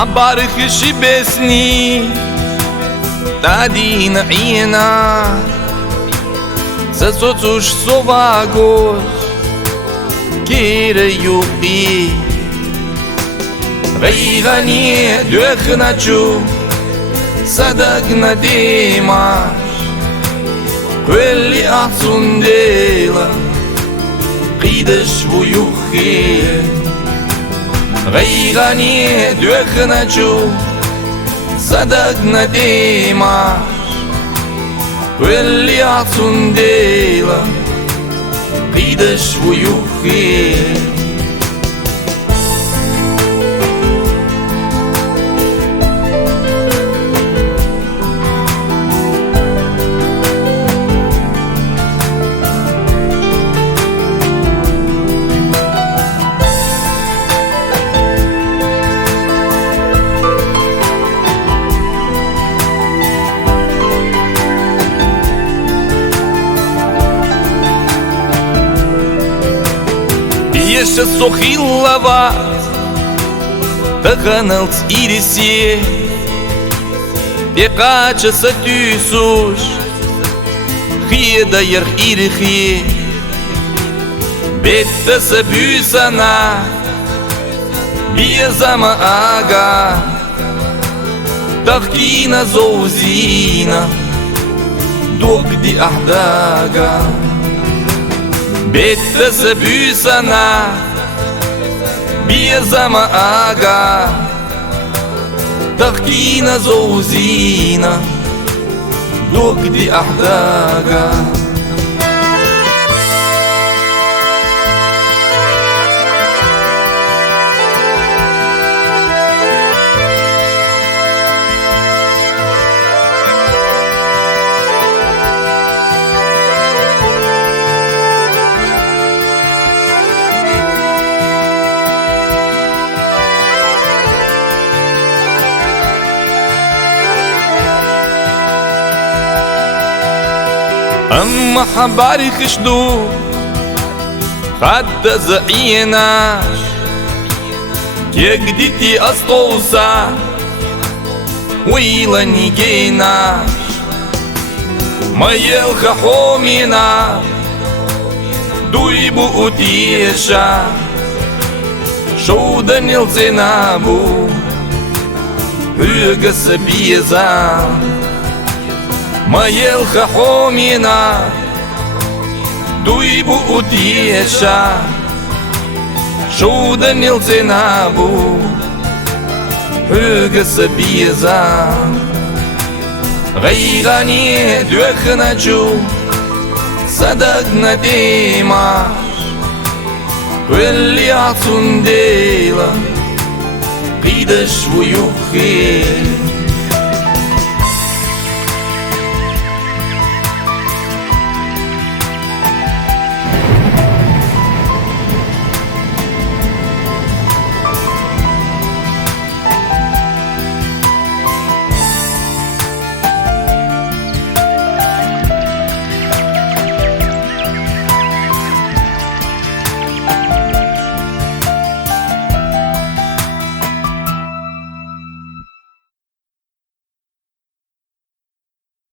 عبارك بسني تادين عينا سسوتوش صباغوش كيري يوقي غيغني دوخناتشو صدقنا ديماش quelli azzondela قيدش ويوخي غيغني دوخناتشو صدقنا ديماش quelli azzondela قيدش ويوخي Jeszcze sochilla تغنلت إيرسي بقاش ستوسوش خيدا يرخ إيرخي بيت سبوسنا بيزما آغا تخكينا زوزينا دوك دي أحداغا بيت سبوسنا بيزما آغا تخكينا زوزينا دوك دي أحداغا أما حباري خشدو حتى زعيناش كي جديتي أسطوسا ويلا نيجيناش ما يلخا حومينا دويبو أتيشا شو دانيل زينابو هيغا سبيزا ما يلخا حومينا دويبو أتيشا شو دانيل زينابو هيغا سبيزا غيغاني دوخناتشو صدقنا ديماش واللي عصنديلا قيدش ويوخي